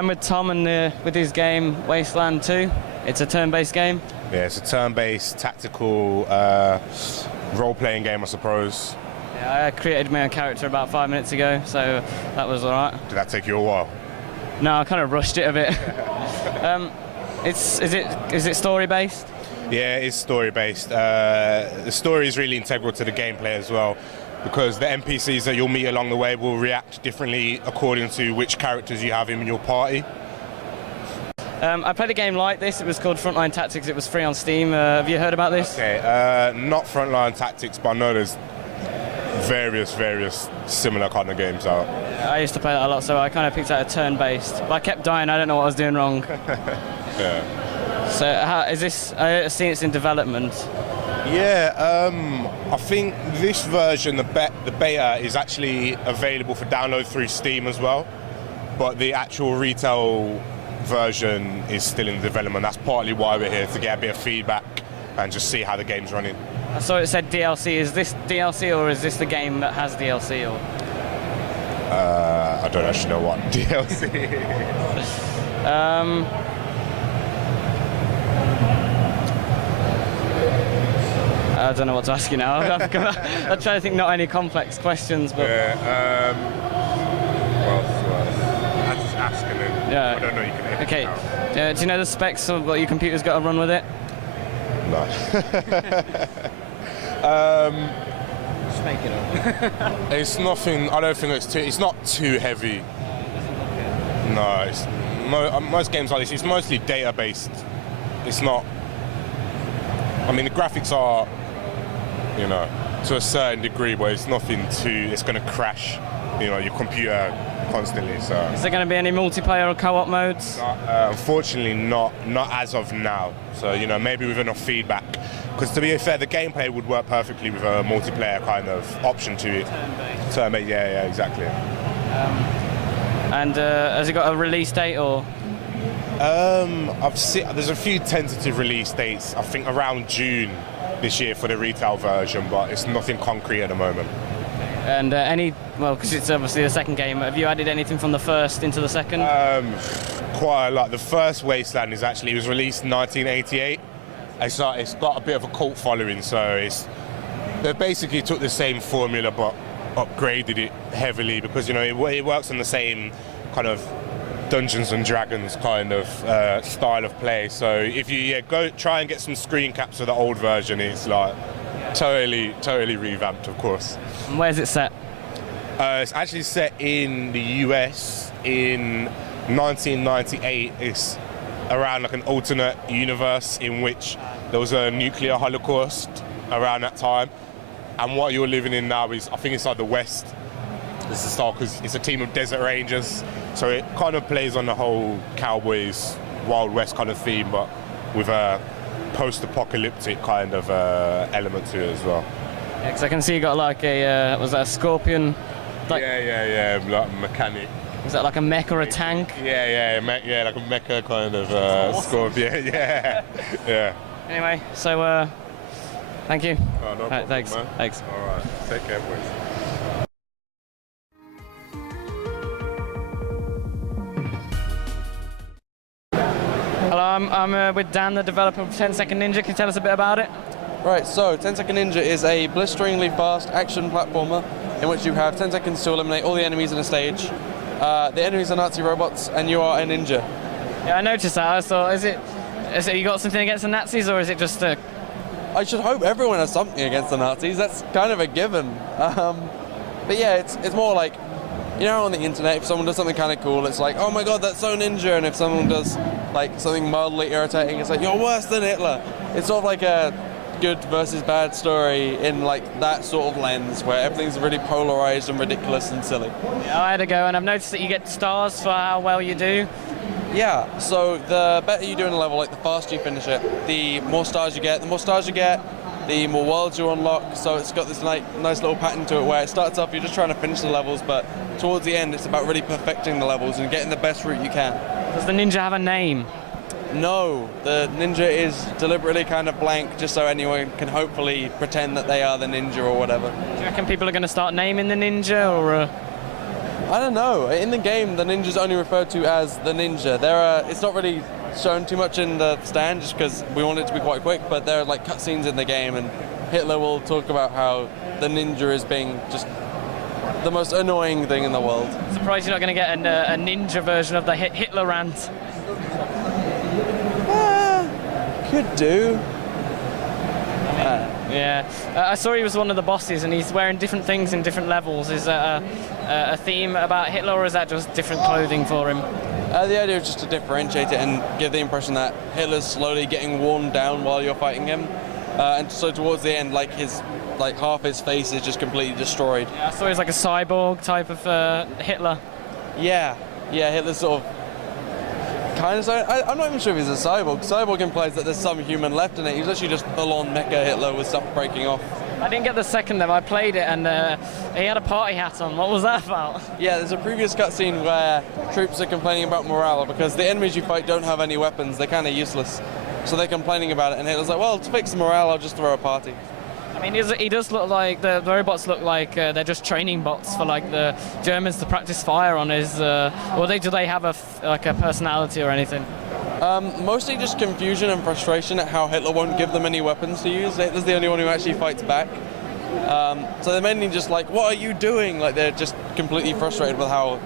I'm with Tom and with his game Wateland 2. It's a turn-based game. Yeah, it's a turn-based, tactical, role-playing game, I suppose. Yeah, I created my own character about 5 minutes ago, so that was all right. Did that take you a while? No, I kind of rushed it a bit. Is it story-based? Yeah, it is story-based. The story is really integral to the gameplay as well, because the NPCs that you'll meet along the way will react differently according to which characters you have in your party. I played a game like this. It was called Frontline Tactics. It was free on Steam. Have you heard about this? Okay, not Frontline Tactics, but I know there's various similar kind of games out. I used to play that a lot, so I kind of picked out a turn-based. But I kept dying. I don't know what I was doing wrong. Yeah. So how is this? I've seen it's in development. Yeah, I think this version, the beta, is actually available for download through Steam as well. But the actual retail version is still in development. That's partly why we're here, to get a bit of feedback and just see how the game's running. I saw it said DLC. Is this DLC or is this the game that has DLC? Or I don't actually know what DLC is. I don't know what to ask you now. I'm trying to think, not any complex questions, but yeah. Well, just ask and then yeah. I don't know. You can edit okay. it out. Do you know the specs of what your computer's got to run with it? No. Just make it up. It's nothing. I don't think it's not too heavy. No, it's most games like this. It's mostly data based. It's not. I mean, the graphics are, you know, to a certain degree, but it's nothing it's going to crash, you know, your computer constantly. So. Is there going to be any multiplayer or co-op modes? Unfortunately, not as of now. So, you know, maybe with enough feedback. Because to be fair, the gameplay would work perfectly with a multiplayer kind of option to it. Turn-based. Yeah, exactly. And has it got a release date or? I've seen there's a few tentative release dates. I think around June this year for the retail version, but it's nothing concrete at the moment. And because it's obviously the second game, have you added anything from the first into the second? Quite a lot. The first Wasteland it was released in 1988. It's got a bit of a cult following, so they basically took the same formula but upgraded it heavily, because you know it works on the same kind of Dungeons and Dragons kind of style of play. So if you go try and get some screen caps of the old version, it's like totally revamped, of course. And where's it set? It's actually set in the US in 1998. It's around like an alternate universe in which there was a nuclear holocaust around that time. And what you're living in now is, I think it's like the West. It's the style because it's a team of desert rangers. So it kind of plays on the whole cowboys, Wild West kind of theme, but with a post-apocalyptic kind of element to it as well. Yeah, because I can see you got like was that a scorpion? Like, yeah, like mechanic. Is that like a mech or a tank? Yeah, like a mecha kind of awesome. Scorpion. Yeah. Anyway, so thank you. Oh, no problem, thanks. Man. Thanks. All right, take care, boys. Hello, I'm with Dan, the developer of 10 Second Ninja. Can you tell us a bit about it? Right, so 10 Second Ninja is a blisteringly fast action platformer in which you have 10 seconds to eliminate all the enemies in a stage. The enemies are Nazi robots and you are a ninja. Yeah, I noticed that. I thought, is it you got something against the Nazis, or is it just a... I should hope everyone has something against the Nazis. That's kind of a given. But yeah, it's more like, you know, on the internet, if someone does something kind of cool, it's like, oh my god, that's so ninja. And if someone does like something mildly irritating, it's like, you're worse than Hitler. It's sort of like a good versus bad story in like that sort of lens where everything's really polarized and ridiculous and silly. Yeah, I had a go, and I've noticed that you get stars for how well you do. Yeah, so the better you do in a level, like the faster you finish it, the more stars you get. The more stars you get, the more worlds you unlock. So it's got this nice little pattern to it where it starts off, you're just trying to finish the levels, but towards the end, it's about really perfecting the levels and getting the best route you can. Does the ninja have a name? No, the ninja is deliberately kind of blank just so anyone can hopefully pretend that they are the ninja or whatever. Do you reckon people are going to start naming the ninja, or...? I don't know. In the game, the ninja's only referred to as the ninja. It's not really shown too much in the stand just because we want it to be quite quick, but there are like cutscenes in the game, and Hitler will talk about how the ninja is being just the most annoying thing in the world. Surprised you're not going to get a ninja version of the Hitler rant. Could do. Yeah, I saw he was one of the bosses, and he's wearing different things in different levels. Is that a theme about Hitler, or is that just different clothing for him? The idea is just to differentiate it and give the impression that Hitler's slowly getting worn down while you're fighting him, and so towards the end, like half his face is just completely destroyed. Yeah, I saw he was like a cyborg type of Hitler. Yeah, Hitler's sort of kind of. I'm not even sure if he's a cyborg. Cyborg implies that there's some human left in it. He's actually just full-on mecha Hitler with stuff breaking off. I didn't get the second though. I played it, and he had a party hat on. What was that about? Yeah, there's a previous cutscene where troops are complaining about morale because the enemies you fight don't have any weapons. They're kind of useless. So they're complaining about it, and Hitler's like, well, to fix the morale, I'll just throw a party. I mean, he does look like, the robots look like they're just training bots for like the Germans to practice fire on. Do they have a personality or anything? Mostly just confusion and frustration at how Hitler won't give them any weapons to use. Hitler's the only one who actually fights back. So they're mainly just like, what are you doing? Like, they're just completely frustrated with how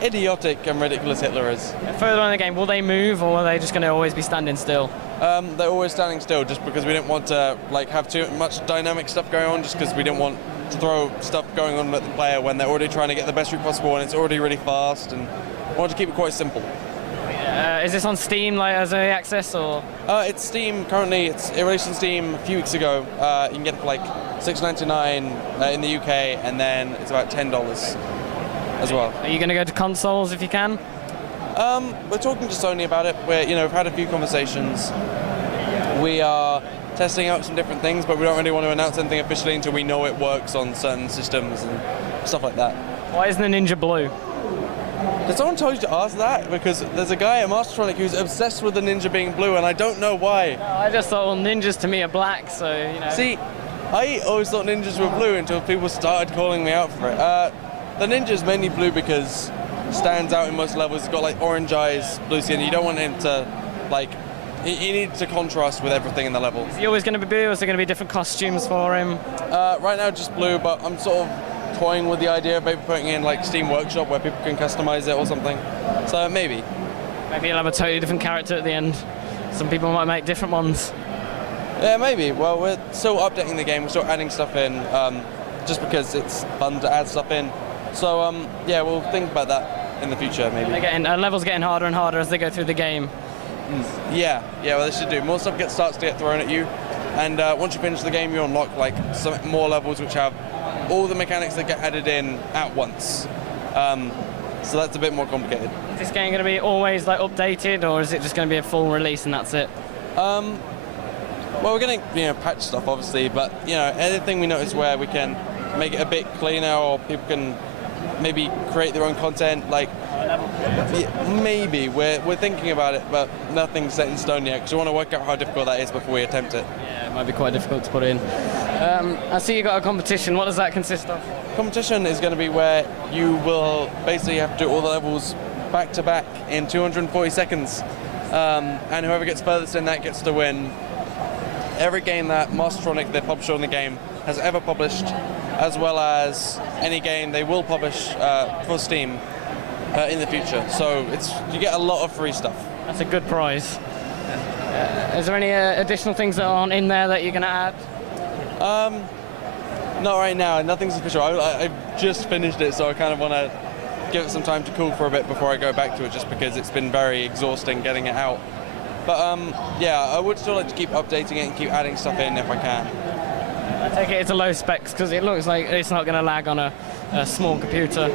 idiotic and ridiculous Hitler is. Further on in the game, will they move, or are they just going to always be standing still? They're always standing still, just because we didn't want to have too much dynamic stuff going on, just because we didn't want to throw stuff going on at the player when they're already trying to get the best route possible, and it's already really fast, and I want to keep it quite simple. Is this on Steam, like as early access, or? It's Steam currently. It released on Steam a few weeks ago. You can get it for like $6.99 in the UK, and then it's about $10 as well. Are you going to go to consoles if you can? We're talking to Sony about it. We've had a few conversations. We are testing out some different things, but we don't really want to announce anything officially until we know it works on certain systems and stuff like that. Why isn't the Ninja blue? Did someone tell you to ask that? Because there's a guy at Mastertronic who's obsessed with the ninja being blue, and I don't know why. No, I just thought, well, ninjas to me are black, so, you know. See, I always thought ninjas were blue until people started calling me out for it. The ninja's mainly blue because it stands out in most levels. He's got like orange eyes, blue skin. You don't want him to, like, he needs to contrast with everything in the level. Is he always going to be blue, or is there going to be different costumes for him? Right now, just blue, but I'm sort of toying with the idea of maybe putting in like Steam Workshop where people can customize it or something. So maybe. Maybe he'll have a totally different character at the end. Some people might make different ones. Yeah, maybe. Well, we're still updating the game. We're still adding stuff in, just because it's fun to add stuff in. So yeah, we'll think about that in the future, maybe. Levels getting harder and harder as they go through the game. Yeah. Well, they should do. More stuff starts to get thrown at you, and once you finish the game, you unlock like some more levels which have all the mechanics that get added in at once. So that's a bit more complicated. Is this game going to be always like updated, or is it just going to be a full release and that's it? Well, we're going to patch stuff obviously, but anything we notice where we can make it a bit cleaner, or people can maybe create their own content, like maybe we're thinking about it, but nothing's set in stone yet because we want to work out how difficult that is before we attempt it. Yeah, it might be quite difficult to put in. I see you got a competition. What does that consist of? Competition is going to be where you will basically have to do all the levels back to back in 240 seconds, and whoever gets furthest in that gets to win every game that Mastertronic, the publisher on the game, has ever published, as well as any game they will publish for Steam in the future. So you get a lot of free stuff. That's a good prize. Is there any additional things that aren't in there that you're going to add? Not right now. Nothing's official. I've just finished it, so I kind of want to give it some time to cool for a bit before I go back to it, just because it's been very exhausting getting it out. But yeah, I would still like to keep updating it and keep adding stuff in if I can. I take it it's a low specs because it looks like it's not going to lag on a small computer.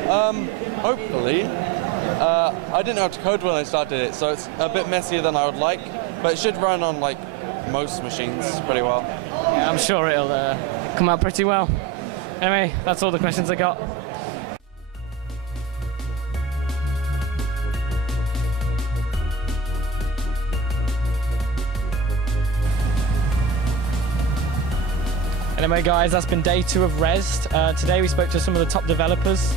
Hopefully. I didn't know how to code when I started it, so it's a bit messier than I would like, but it should run on like most machines pretty well. Yeah, I'm sure it'll come out pretty well. Anyway, that's all the questions I got. Anyway, guys, that's been day 2 of Rezzed. Today we spoke to some of the top developers,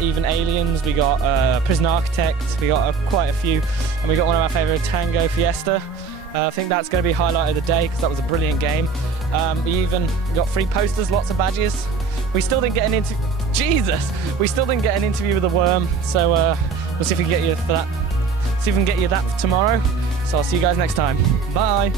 even Aliens. We got Prison Architect. We got quite a few, and we got one of our favorite, Tango Fiesta. I think that's going to be highlight of the day because that was a brilliant game. We even got free posters, lots of badges. We still didn't get an interview. Jesus, we still didn't get an interview with the Worm. So we'll see if we can get you for that. See if we can get you that tomorrow. So I'll see you guys next time. Bye.